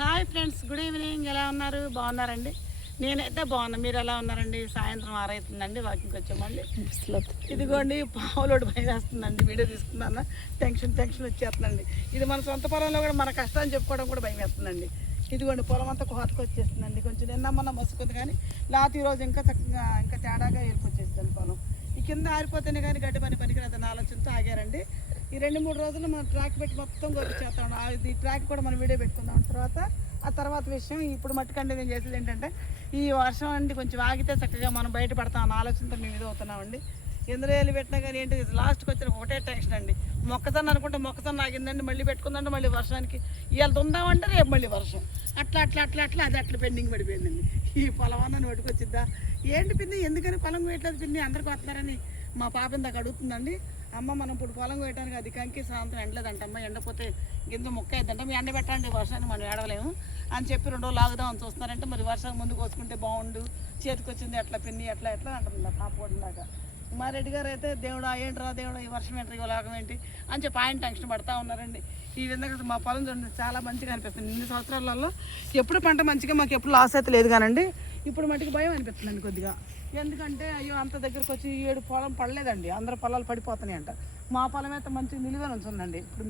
Hi friends good evening. ఎలా ఉన్నారు? బాగున్నారండి? నేనైతే బాగున్నా. మీరు ఎలా ఉన్నారండి? సాయంత్రం ఆరైతుందండి వాకింగ్కి వచ్చామండి. ఇదిగోండి పావులోడు భయం వేస్తుందండి వీడియో తీసుకున్నాను. టెన్షన్ టెన్షన్ వచ్చేస్తుందండి. ఇది మన సొంత పొలంలో కూడా మన కష్టాన్ని చెప్పుకోవడం కూడా భయం వేస్తుందండి. ఇదిగోండి పొలం అంతా కోతకు వచ్చేస్తుందండి. కొంచెం నిన్న మొన్న మసుకుంది కానీ లేకపోతే ఈరోజు ఇంకా చక్కగా ఇంకా తేడాగా వెళ్ళిపోచ్చేస్తుంది పొలం. కింద ఆరిపోతేనే కానీ గడ్డి పని పనికిరాదని ఆలోచనతో ఆగారండి. ఈ రెండు మూడు రోజులు మనం ట్రాక్ పెట్టి మొత్తం కొట్టించేస్తాం ఈ ట్రాక్ కూడా మనం వీడియో పెట్టుకుందాం తర్వాత ఆ తర్వాత విషయం ఇప్పుడు మట్టుకండి నేను చేసేది ఏంటంటే ఈ వర్షం అండి కొంచెం ఆగితే చక్కగా మనం బయటపడతాం అన్న ఆలోచనతో మేము ఇది అవుతున్నామండి ఎందులో వెళ్ళి పెట్టినా కానీ ఏంటి లాస్ట్కి వచ్చిన ఒకటే టెన్షన్ అండి. మొక్కజొన్న అనుకుంటే మొక్కజొన్న ఆగిందండి మళ్ళీ పెట్టుకుందండి మళ్ళీ వర్షానికి. ఇవాళ ఉందామంటే రేపు మళ్ళీ వర్షం. అట్లా అట్లా అట్లా అట్లా అది అట్లా పెండింగ్ పడిపోయిందండి. ఈ పొలం అన్న పట్టుకొచ్చిద్దా? ఏంటి పిన్ని ఎందుకని పొలం వేయట్లేదు పిన్ని? అందరికి వస్తున్నారని మా పాప ఇందాక అడుగుతుందండి. అమ్మ మనం ఇప్పుడు పొలం వేయడానికి అది కంకి సాయంత్రం ఎండలేదంట అమ్మ. ఎండపోతే గింజ మొక్క అయిద్దంట. మీ ఎండ పెట్టండి వర్షాన్ని మనం ఏడవలేము అని చెప్పి రెండు రోజులు ఆగుదాం అని చూస్తున్నారంటే మరి వర్షం ముందు కోసుకుంటే బాగుండు. చేతికి వచ్చింది ఎట్లా పిన్ని ఎట్లా ఎట్లా అంటుంది పాప కూడా ఉమారెడ్డి గారు అయితే దేవుడా ఏంట్రా దేవుడా ఈ వర్షం ఏంటి లోకం ఏంటి అని చెప్పి ఆయన టెన్షన్ పడతా ఉన్నారండి. ఈ విధంగా మా పొలం చూడండి చాలా మంచిగా అనిపిస్తుంది. ఇన్ని సంవత్సరాలలో ఎప్పుడు పంట మంచిగా మాకు ఎప్పుడు లాస్ అయితే లేదు కానండి ఇప్పుడు మటుకు భయం అనిపిస్తుందండి కొద్దిగా. ఎందుకంటే అయ్యో అంత దగ్గరకు వచ్చి ఈ ఏడు పొలం పడలేదండి అందరు పొలాలు పడిపోతున్నాయి అంట. మా పొలం అయితే మంచిగా నిలువని ఉంటుందండి. ఇప్పుడు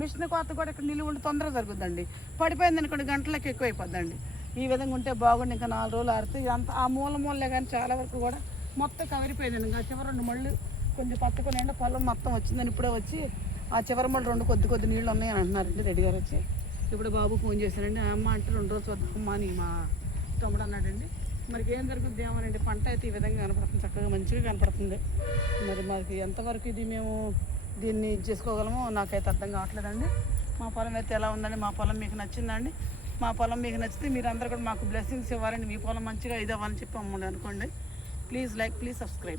మిషన్ కోత కూడా ఇక్కడ నిలువ ఉండి తొందరగా జరుగుద్దండి. పడిపోయింది అనుకోండి గంటలకు ఎక్కువ అయిపోద్దండి ఈ విధంగా ఉంటే బాగుండి ఇంకా నాలుగు రోజులు ఆడితే అంత ఆ మూల మూలలే కానీ చాలా వరకు కూడా మొత్తం కవరిపోయిందండి. ఇంకా చివరి రెండు మళ్ళు కొంచెం పట్టుకుని ఎండ పొలం మొత్తం వచ్చిందని ఇప్పుడే వచ్చి ఆ చివరి మళ్ళీ రెండు కొద్ది కొద్ది నీళ్ళు ఉన్నాయని అంటున్నారండి రెడ్డి గారు వచ్చి. ఇప్పుడు బాబు ఫోన్ చేశారండి ఆ అమ్మ అంటే రెండు రోజులు చూద్దాం అమ్మ అని మా తమ్ముడు అన్నాడండి. మరి ఏం జరుగుద్ది ఏమోనండి. పంట అయితే ఈ విధంగా కనపడుతుంది. చక్కగా మంచిగా కనపడుతుంది. మరి మాకు ఎంతవరకు ఇది మేము దీన్ని చేసుకోగలమో నాకైతే అర్థం కావట్లేదండి. మా పొలం అయితే ఎలా ఉందండి? మా పొలం మీకు నచ్చిందండి మా పొలం మీకు నచ్చితే మీరు అందరూ కూడా మాకు బ్లెస్సింగ్స్ ఇవ్వాలండి. మీ పొలం మంచిగా ఇది అవ్వాలని చెప్పి అమ్మండి అనుకోండి. Please like, please subscribe.